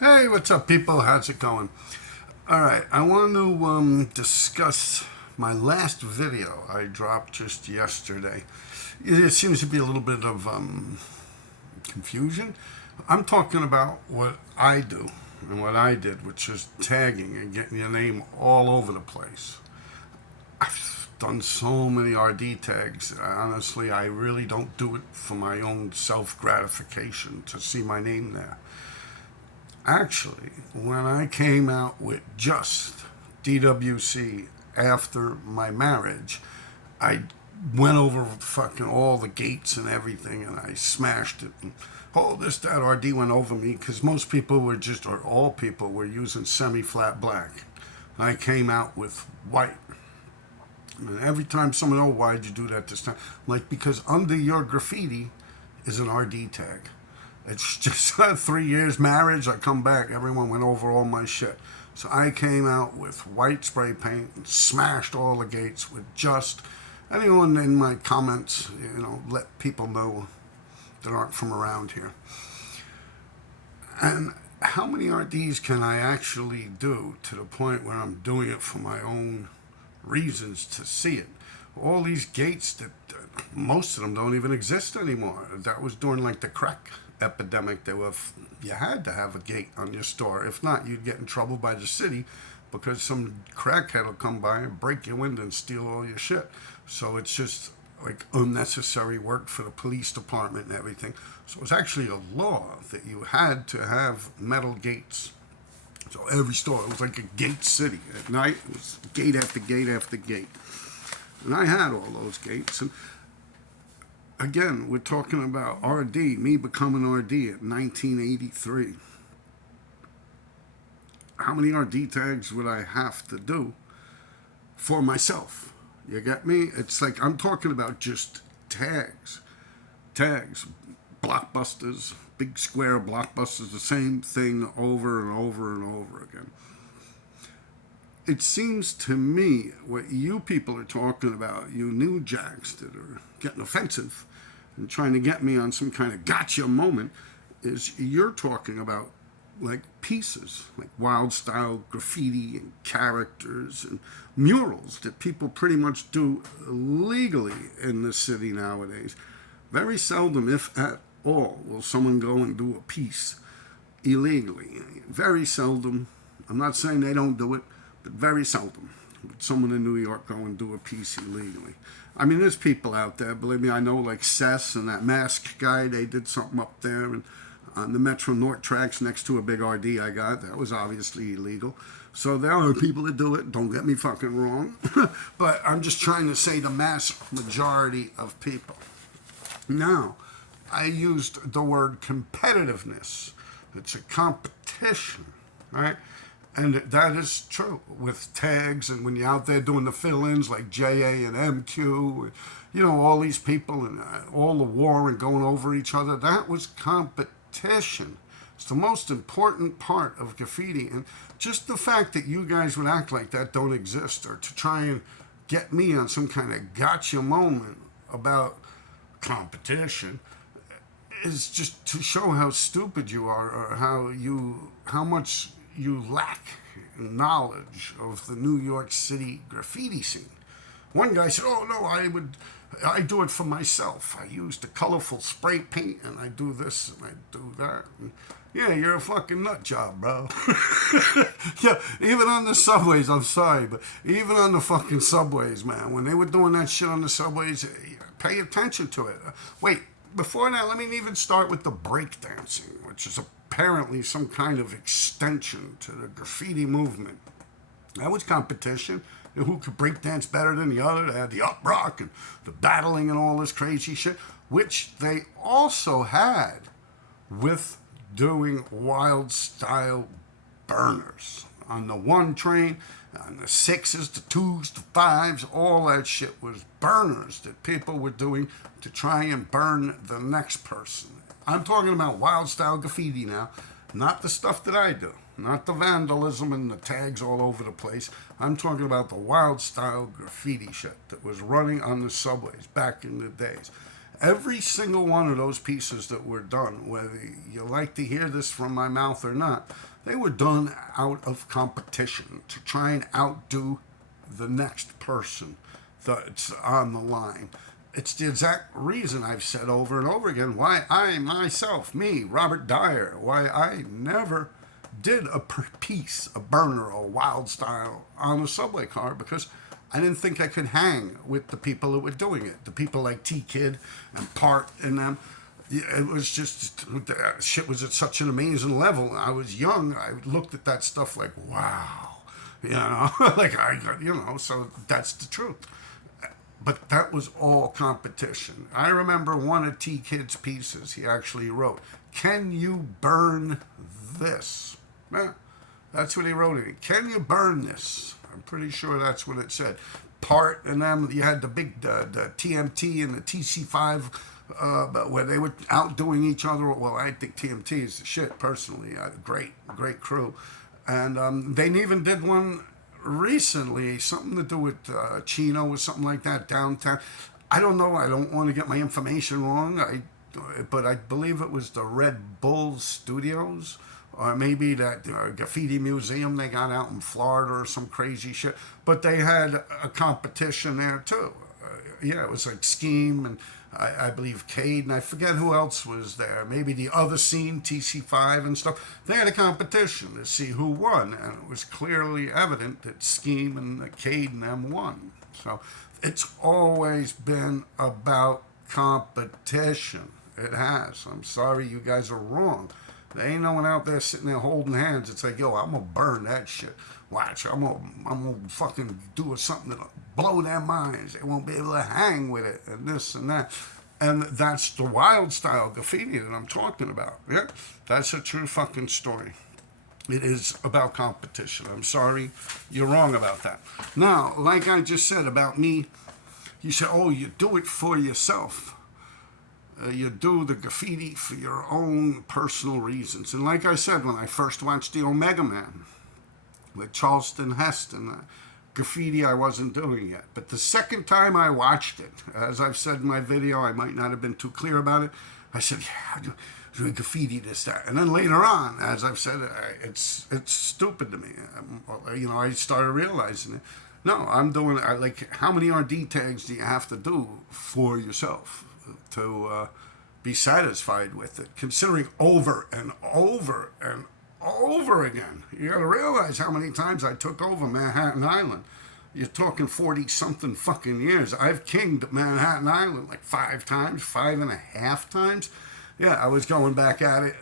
Hey, what's up, people? How's it going? All right, I want to discuss my last video I dropped just yesterday. It seems to be a little bit of confusion. I'm talking about what I do and what I did, which is tagging and getting your name all over the place. I've done so many RD tags. Honestly, I really don't do it for my own self gratification to see my name there. Actually, when I came out with just DWC after my marriage, I went over fucking all the gates and everything and I smashed it. And, oh, this, that, RD went over me because most people were just, or all people were using semi-flat black. And I came out with white. And every time someone, oh, why'd you do that this time? I'm like, because under your graffiti is an RD tag. It's just 3 years marriage. I come back, everyone went over all my shit. So I came out with white spray paint and smashed all the gates with just anyone in my comments, let people know that aren't from around here. And how many RDs can I actually do to the point where I'm doing it for my own reasons to see it? All these gates that most of them don't even exist anymore. That was during like the crack epidemic. You had to have a gate on your store. If not, you'd get in trouble by the city because some crackhead will come by and break your window and steal all your shit. So it's just like unnecessary work for the police department and everything. So it was actually a law that you had to have metal gates. So every store, it was like a gate city. At night, it was gate after gate after gate. And I had all those gates. And again, we're talking about RD, me becoming RD at 1983. How many RD tags would I have to do for myself? You get me? It's like I'm talking about just tags. Tags, blockbusters, big square blockbusters, the same thing over and over and over again. It seems to me what you people are talking about, you new jacks that are getting offensive and trying to get me on some kind of gotcha moment, is you're talking about like pieces, like wild style graffiti and characters and murals that people pretty much do legally in the city nowadays. Very seldom, if at all, will someone go and do a piece illegally. Very seldom. I'm not saying they don't do it, but very seldom would someone in New York go and do a piece illegally. I mean, there's people out there, believe me, I know, like Cess and that mask guy, they did something up there and on the Metro North tracks next to a big RD I got. That was obviously illegal. So there are people that do it, don't get me fucking wrong. But I'm just trying to say the mass majority of people. Now, I used the word competitiveness. It's a competition, right? And that is true with tags and when you're out there doing the fill-ins like JA and MQ, all these people and all the war and going over each other, that was competition. It's the most important part of graffiti. And just the fact that you guys would act like that don't exist or to try and get me on some kind of gotcha moment about competition is just to show how stupid you are or how much you lack knowledge of the New York City graffiti scene. One guy said, oh no, I do it for myself. I use the colorful spray paint and I do this and I do that. And yeah, you're a fucking nut job, bro. Yeah, even on the subways, I'm sorry, but even on the fucking subways, man, when they were doing that shit on the subways, pay attention to it. Wait, before that, let me even start with the breakdancing, which is apparently some kind of extension to the graffiti movement. That was competition. Who could breakdance better than the other? They had the up rock and the battling and all this crazy shit, which they also had with doing wild style burners on the one train, on the sixes, the twos, the fives, all that shit was burners that people were doing to try and burn the next person. I'm talking about wild style graffiti now, not the stuff that I do, not the vandalism and the tags all over the place. I'm talking about the wild style graffiti shit that was running on the subways back in the days. Every single one of those pieces that were done, whether you like to hear this from my mouth or not, they were done out of competition to try and outdo the next person that's on the line. It's the exact reason I've said over and over again why I myself, me, Robert Dyer, why I never did a piece, a burner, or a wild style on a subway car, because I didn't think I could hang with the people who were doing it. The people like T-Kid and Part and them. It was just, shit was at such an amazing level. I was young. I looked at that stuff like, wow. Like so that's the truth. But that was all competition. I remember one of T-Kid's pieces he actually wrote, "Can you burn this?" Yeah, that's what he wrote in it. "Can you burn this?" I'm pretty sure that's what it said. Part, and then you had the big the TMT and the TC5 where they were outdoing each other. Well, I think TMT is the shit, personally. Great crew. And they even did one recently, something to do with Chino or something like that downtown. I don't know. I don't want to get my information wrong. But I believe it was the Red Bull Studios, or maybe that graffiti museum they got out in Florida or some crazy shit. But they had a competition there too. Yeah, it was like Scheme and I believe Cade, and I forget who else was there. Maybe the other scene, TC5 and stuff. They had a competition to see who won, and it was clearly evident that Scheme and Cade and them won. So it's always been about competition. It has. I'm sorry you guys are wrong. There ain't no one out there sitting there holding hands. It's like, yo, I'm gonna burn that shit. Watch, I'm gonna fucking do something that'll blow their minds. They won't be able to hang with it, and this and that. And that's the wild style graffiti that I'm talking about. Yeah, that's a true fucking story. It is about competition. I'm sorry, you're wrong about that. Now, like I just said about me, you say, oh, you do it for yourself. You do the graffiti for your own personal reasons. And like I said, when I first watched the Omega Man with Charleston Heston, graffiti I wasn't doing yet. But the second time I watched it, as I've said in my video, I might not have been too clear about it, I said, yeah, do graffiti this, that. And then later on, as I've said, it's stupid to me. I started realizing it. No, I'm doing it. Like, how many RD tags do you have to do for yourself to be satisfied with it, considering over and over and over again? You got to realize how many times I took over Manhattan Island. You're talking 40-something fucking years. I've kinged Manhattan Island like 5 times, 5.5 times. Yeah, I was going back at it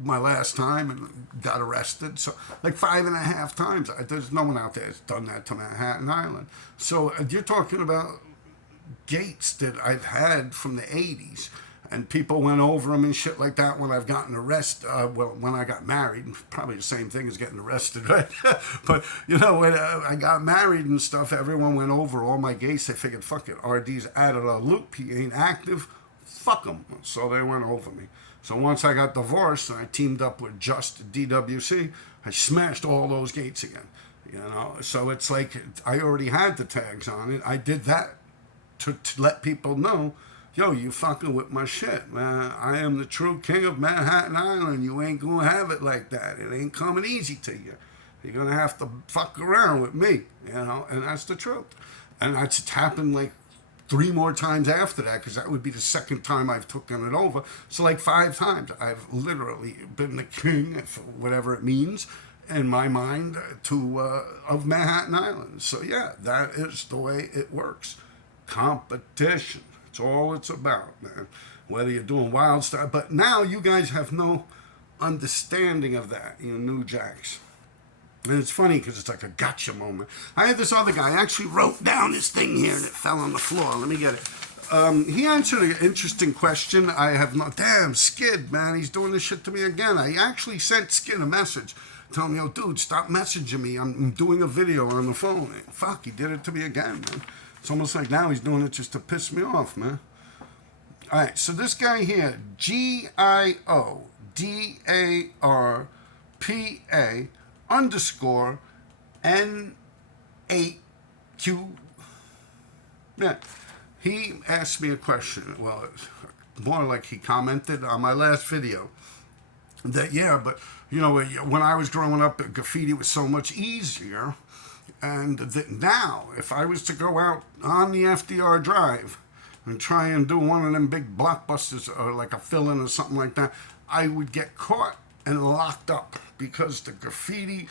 my last time and got arrested. So like 5.5 times. There's no one out there that's done that to Manhattan Island. So you're talking about gates that I've had from the 80s, and people went over them and shit like that when I've gotten arrested. When I got married, probably the same thing as getting arrested, right? But, when I got married and stuff, everyone went over all my gates. They figured, fuck it, RD's out of the loop. He ain't active. Fuck him. So they went over me. So once I got divorced and I teamed up with Just DWC, I smashed all those gates again. So it's like I already had the tags on it. I did that to let people know, yo, you fucking with my shit, man. I am the true king of Manhattan Island. You ain't gonna have it like that. It ain't coming easy to you. You're gonna have to fuck around with me, and that's the truth. And that's happened like 3 more times after that, because that would be the second time I've taken it over. So like 5 times, I've literally been the king, for whatever it means, in my mind, of Manhattan Island. So yeah, that is the way it works. Competition. It's all it's about, man. Whether you're doing wild stuff. But now you guys have no understanding of that, New Jacks. And it's funny because it's like a gotcha moment. I had this other guy actually wrote down this thing here and it fell on the floor. Let me get it. He answered an interesting question. I have no... Damn, Skid, man. He's doing this shit to me again. I actually sent Skid a message telling me, yo, dude, stop messaging me. I'm doing a video on the phone. And fuck, he did it to me again, man. It's almost like now he's doing it just to piss me off, man. All right, so this guy here, GIODARPA_N8Q. Yeah. he asked me a question. Well, more like he commented on my last video that, yeah, but, you know, when I was growing up, graffiti was so much easier. And that now, if I was to go out on the FDR Drive and try and do one of them big blockbusters or like a fill-in or something like that, I would get caught and locked up because the graffiti,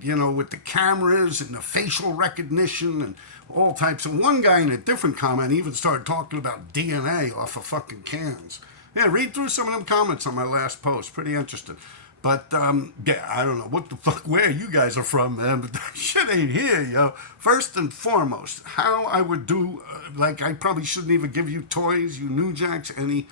you know, with the cameras and the facial recognition and all types. And one guy in a different comment even started talking about DNA off of fucking cans. Yeah, read through some of them comments on my last post. Pretty interesting. But, yeah, I don't know what the fuck, where you guys are from, man, but that shit ain't here, yo. First and foremost, how I would do, like, I probably shouldn't even give you toys, you New Jacks, any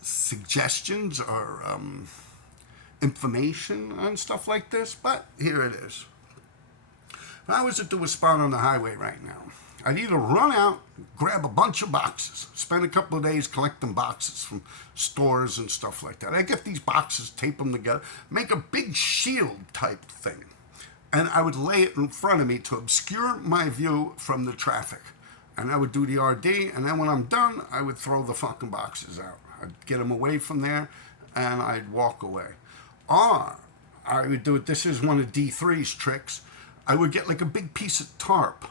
suggestions or information on stuff like this, but here it is. If I was to do a spot on the highway right now, I'd either run out, grab a bunch of boxes, spend a couple of days collecting boxes from stores and stuff like that. I get these boxes, tape them together, make a big shield type thing, and I would lay it in front of me to obscure my view from the traffic. And I would do the RD, and then when I'm done, I would throw the fucking boxes out. I'd get them away from there, and I'd walk away. Or I would do it, this is one of D3's tricks, I would get like a big piece of tarp,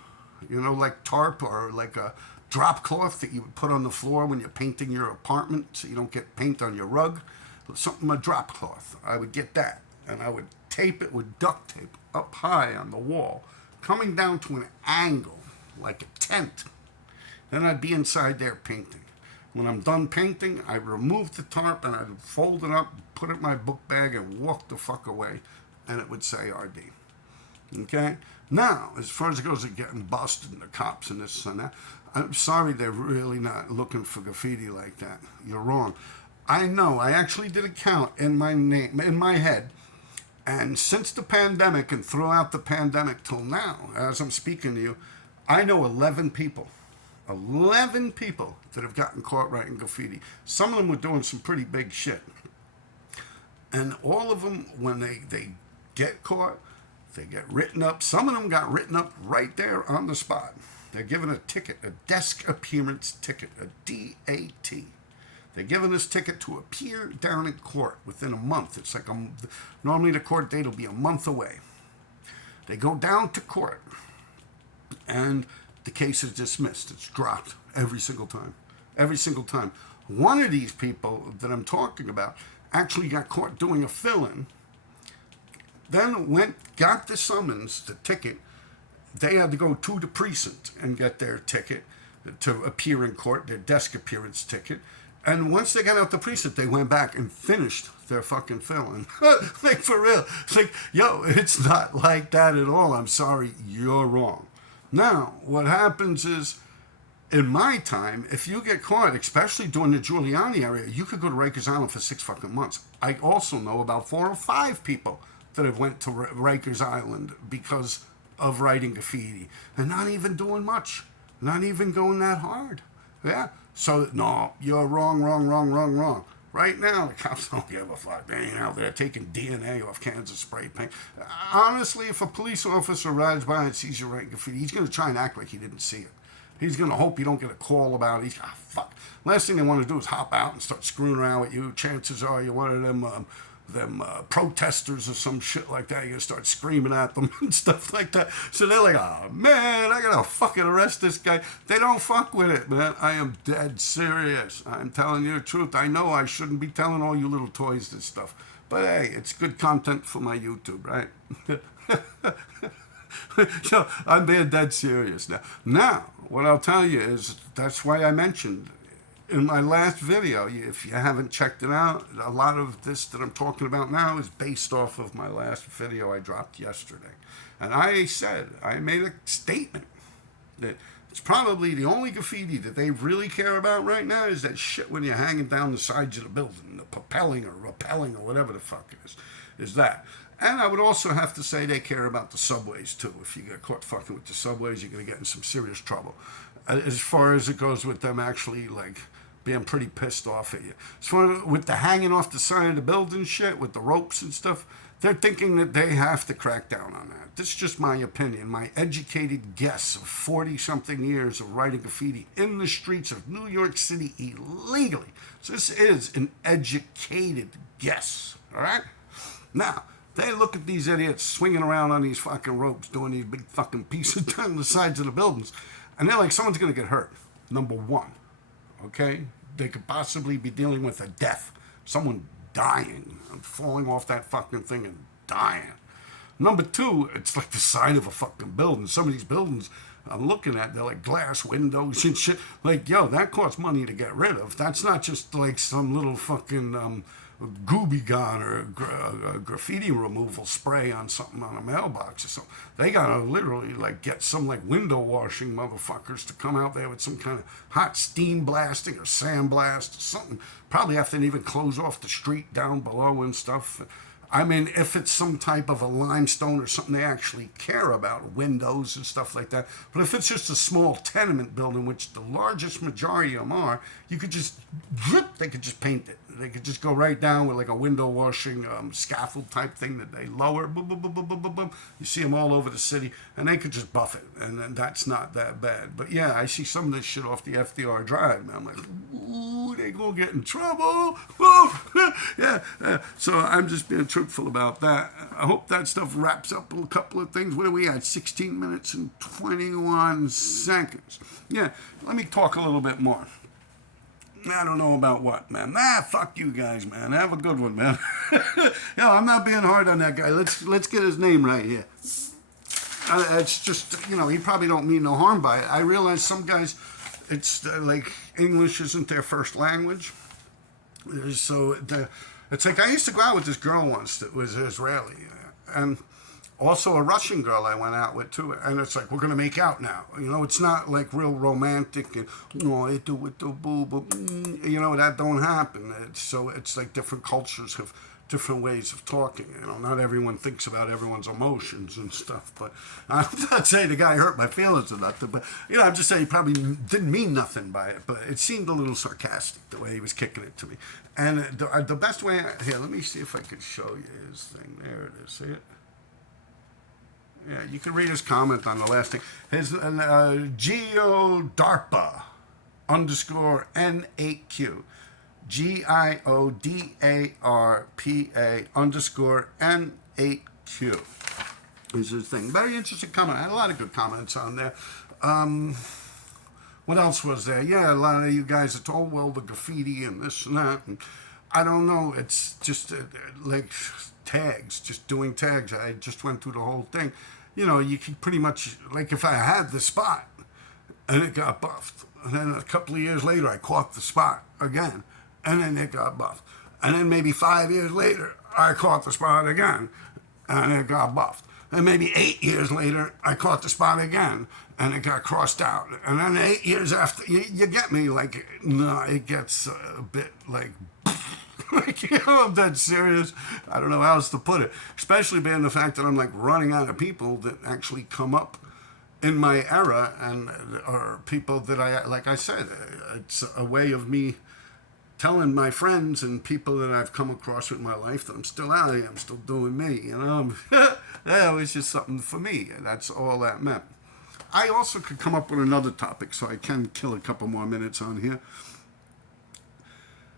you know, like tarp or like a drop cloth that you would put on the floor when you're painting your apartment so you don't get paint on your rug. Something, a drop cloth. I would get that, and I would tape it with duct tape up high on the wall, coming down to an angle, like a tent. Then I'd be inside there painting. When I'm done painting, I'd remove the tarp and I'd fold it up, put it in my book bag, and walk the fuck away, and it would say RD. Okay? Now, as far as it goes at getting busted and the cops and this and that, I'm sorry they're really not looking for graffiti like that. You're wrong. I know. I actually did a count in my name, in my head, and since the pandemic and throughout the pandemic till now, as I'm speaking to you, I know 11 people. 11 people that have gotten caught writing graffiti. Some of them were doing some pretty big shit. And all of them, when they get caught, they get written up. Some of them got written up right there on the spot. They're given a ticket, a desk appearance ticket, a DAT. They're given this ticket to appear down in court within a month. It's like normally the court date will be a month away. They go down to court, and the case is dismissed. It's dropped every single time. Every single time. One of these people that I'm talking about actually got caught doing a fill-in, then got the summons, the ticket. They had to go to the precinct and get their ticket to appear in court, their desk appearance ticket. And once they got out the precinct, they went back and finished their fucking fill-in. Like, for real. It's like, yo, it's not like that at all. I'm sorry, you're wrong. Now, what happens is, in my time, if you get caught, especially during the Giuliani area, you could go to Rikers Island for 6 fucking months. I also know about 4 or 5 people that have went to Rikers Island because of writing graffiti and not even doing much, not even going that hard. Yeah. So, no, you're wrong. Right now, the cops don't give a fuck. They ain't out there taking DNA off cans of spray paint. Honestly, if a police officer rides by and sees you writing graffiti, he's going to try and act like he didn't see it. He's going to hope you don't get a call about it. He's, fuck. Last thing they want to do is hop out and start screwing around with you. Chances are you're one of them protesters or some shit like that. You're going to start screaming at them and stuff like that. So they're like, oh, man, I got to fucking arrest this guy. They don't fuck with it, man. I am dead serious. I'm telling you the truth. I know I shouldn't be telling all you little toys this stuff. But, hey, it's good content for my YouTube, right? So I'm being dead serious now. Now, what I'll tell you is that's why I mentioned in my last video, if you haven't checked it out, a lot of this that I'm talking about now is based off of my last video I dropped yesterday. And I made a statement that it's probably the only graffiti that they really care about right now is that shit when you're hanging down the sides of the building, the propelling or rappelling or whatever the fuck it is that. And I would also have to say they care about the subways too. If you get caught fucking with the subways, you're going to get in some serious trouble. As far as it goes with them actually, like, being pretty pissed off at you. So with the hanging off the side of the building shit, with the ropes and stuff, they're thinking that they have to crack down on that. This is just my opinion, my educated guess of 40-something years of writing graffiti in the streets of New York City illegally. So this is an educated guess, all right? Now, they look at these idiots swinging around on these fucking ropes, doing these big fucking pieces down the sides of the buildings, and they're like, someone's going to get hurt, number one, okay? They could possibly be dealing with a death, someone dying, falling off that fucking thing and dying. Number two, it's like the side of a fucking building. Some of these buildings I'm looking at, they're like glass windows and shit. Like, yo, that costs money to get rid of. That's not just like some little fucking gooby gun or a graffiti removal spray on something on a mailbox or something. They gotta literally like get some like window washing motherfuckers to come out there with some kind of hot steam blasting or sand blast or something. Probably have to even close off the street down below and stuff. I mean, if it's some type of a limestone or something they actually care about, windows and stuff like that. But if it's just a small tenement building, which the largest majority of them are, you could just, they could just paint it. They could just go right down with like a window washing scaffold type thing that they lower. Boom, boom, boom, boom, boom, boom, boom. You see them all over the city, and they could just buff it, and then that's not that bad. But yeah, I see some of this shit off the FDR Drive, man. I'm like, ooh, they gonna get in trouble. Yeah. So I'm just being truthful about that. I hope that stuff wraps up a couple of things. What are we at? 16 minutes and 21 seconds. Yeah, let me talk a little bit more. I don't know about what, man. Fuck you guys, man. Have a good one, man. Yo, I'm not being hard on that guy. Let's get his name right here. It's just, he probably don't mean no harm by it. I realize some guys, it's like English isn't their first language. So it's like I used to go out with this girl once that was Israeli. And also a Russian girl I went out with too, and it's like, we're gonna make out now. It's not like real romantic and that don't happen. It's like different cultures have different ways of talking. Not everyone thinks about everyone's emotions and stuff. But I'm not saying the guy hurt my feelings or nothing. But I'm just saying he probably didn't mean nothing by it. But it seemed a little sarcastic the way he was kicking it to me. And the best way here, let me see if I could show you his thing. There it is. See it? Yeah, you can read his comment on the last thing. His GeoDarpa _ N8Q. GIODARPA _ N8Q is his thing. Very interesting comment. I had a lot of good comments on there. What else was there? Yeah, a lot of you guys are told, well, the graffiti and this and that. And I don't know. It's just like tags, just doing tags. I just went through the whole thing. You can pretty much, like if I had the spot and it got buffed, and then a couple of years later I caught the spot again, and then it got buffed. And then maybe 5 years later I caught the spot again, and it got buffed. And maybe 8 years later I caught the spot again, and it got crossed out. And then 8 years after, you get me, like, no, it gets a bit like, I'm dead serious. I don't know how else to put it. Especially being the fact that I'm like running out of people that actually come up in my era and are people that like I said, it's a way of me telling my friends and people that I've come across in my life that I'm still out here, I'm still doing me, Yeah, it was just something for me. That's all that meant. I also could come up with another topic, so I can kill a couple more minutes on here.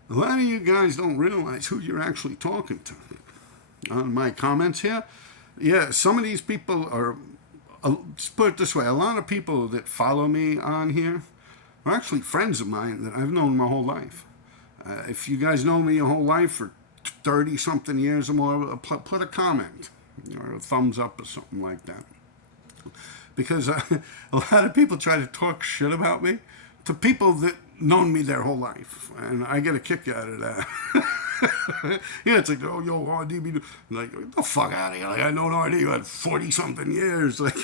A lot of you guys don't realize who you're actually talking to. On my comments here, yeah, some of these people are, let's put it this way, a lot of people that follow me on here are actually friends of mine that I've known my whole life. If you guys know me your whole life for 30-something years or more, put a comment or a thumbs up or something like that. Because a lot of people try to talk shit about me to people that known me their whole life, and I get a kick out of that. It's like, oh, yo, RD, like, get the fuck out of here. Like, I know RD, you had 40-something years. Like,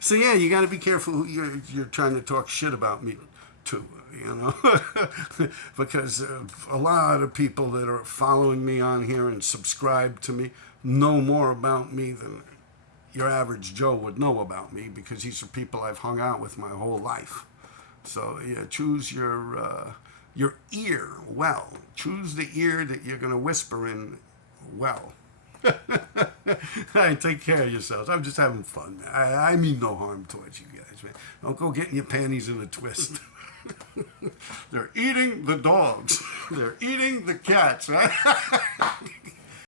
so yeah, you got to be careful who you're trying to talk shit about me to, because a lot of people that are following me on here and subscribe to me know more about me than your average Joe would know about me, because these are people I've hung out with my whole life. So yeah, choose your ear well. Choose the ear that you're going to whisper in well. All right, take care of yourselves. I'm just having fun, man. I mean no harm towards you guys, man. Don't go getting your panties in a twist. They're eating the dogs. They're eating the cats, right?